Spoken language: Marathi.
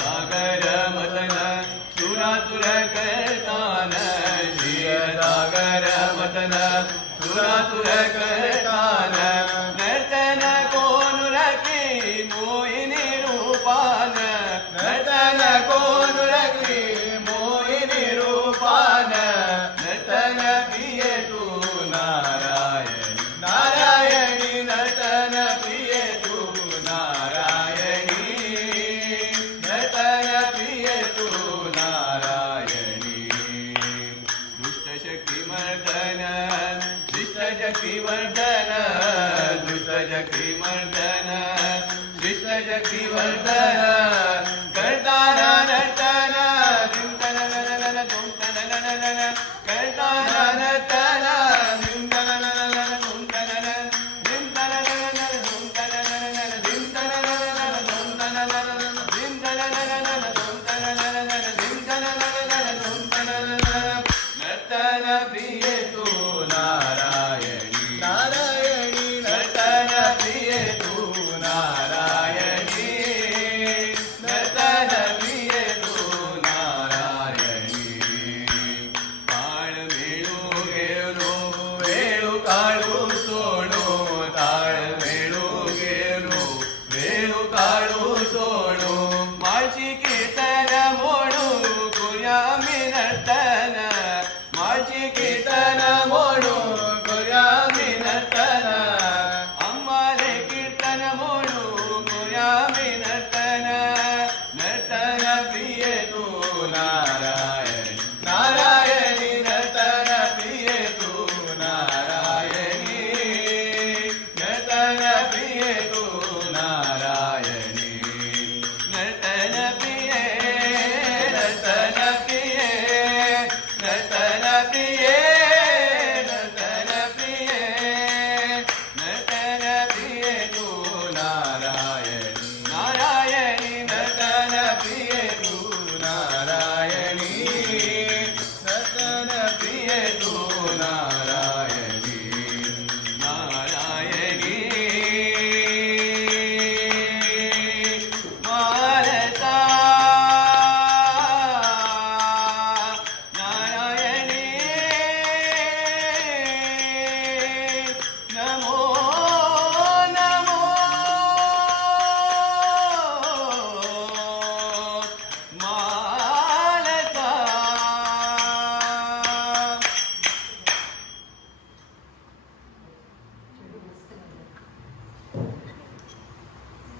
सागर मथन सुरातुर करतान क्षीरसागर मथन सुरातुर करतान नर्तन कोनुरकी मोहिनी रूपान नर्तन कोनुरकी मोहिनी रूपान नर्तन प्रिय तू नारायणी नारायणी नर्तन प्रिय तू नारायणी नर्तन प्रिय तू नारायणी दुष्ट शक्ती मर्दन शिष्ट शक्ती वर्धन दुष्ट शक्ती मर्दन शिष्ट शक्ती वर्धन करताना नर्तन धिम तन नन धुम तन नन करताना नर्तन धिम तन नन धुम तन धिम तन नन धुम तन धिम तन नन धुम तन धिम तन नन धुम तन धिम तन नन धुम तन नर्तन प्रिय तू नारायणी नारायणी नर्तन प्रिय तू नारायणी नर्तन प्रिय तू नारायणी ताळ मेळू गेलो वेळू काढू सोडू ताळ मेळू गेलो वेळू काढू सोडू माझी कीर्तन मोडू करूया मी नर्तन माझी कीर्तन मोडू करूया मी नर्तन आम्हाले कीर्तन मोडू करूया मी नर्तन नर्तन प्रिय तू नारायणी